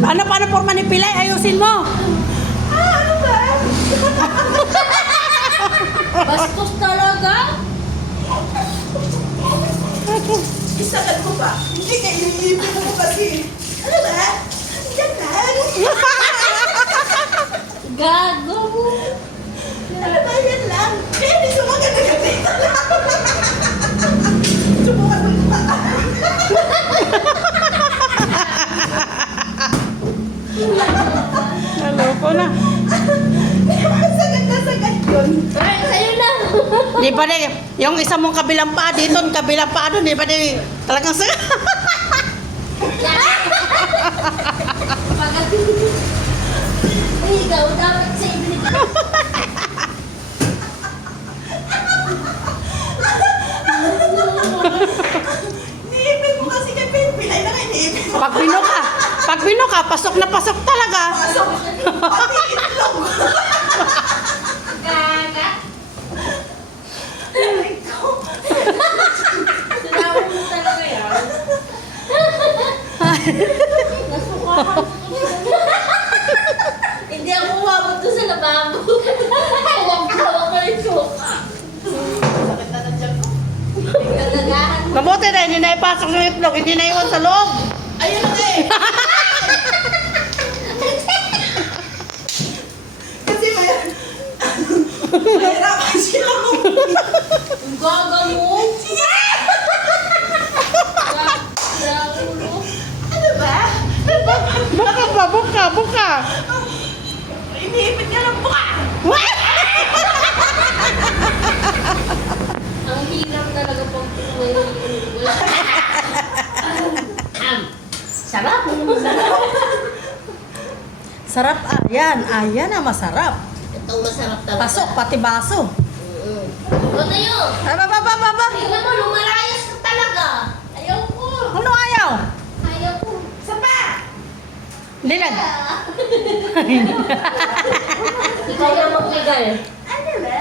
Paano forma ni Pilay? Ayusin mo. Ano ba? Bastos talaga. Isagat ko pa. Hindi ka iniibig mo kasi. Ano ba? Diyan lang. Gago mo. Ano ba yan lang? Kaya hindi sumagat na ganito lang. Subukan mo pa. Naloko na. Sagat na sagat yun. Ay, sa'yo na. Di ba di, yung isa mong kabilang paa dito, kabilang paa doon, di ba di, talagang sa... Ikaw, dapat sa ibig. Niipin mo kasi kay Pilay na kayo niipin mo. Pag bino ka, pasok na pasok talaga. Pasok. Pati itlog. Gaga. Ikaw. Sinabi mo talaga yan. Nasukahan. Hindi ako umabot doon sa lababo. Hawak-hawak ko yung suka. Sakit na ng tiyan ko. Nagagahan mo. Mabuti na, hindi na ipasok yung itlog, hindi na iwan sa loob. Ayun na eh. Kasi mahirapan siya mo. Ang gaga mo. Ano ba? Buka. Iniipit niya lang buka. Ang hirap talaga pag Sarap. Sarap, ayan ang masarap. Itong masarap talaga. Pasok, pati baso. O tayo. Baba. Tingnan mo, lumalayas ka talaga. Ayaw ko. Ano ayaw? Ayaw ko. Sapa! Hindi na. Ikaw na maglegal. Ano ba?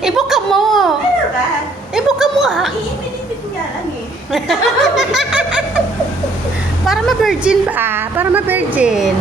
Ibuka mo. Ano ba? Ibuka mo ha. Iipit nga lang eh. Para ma-virgin ba? Para ma-virgin.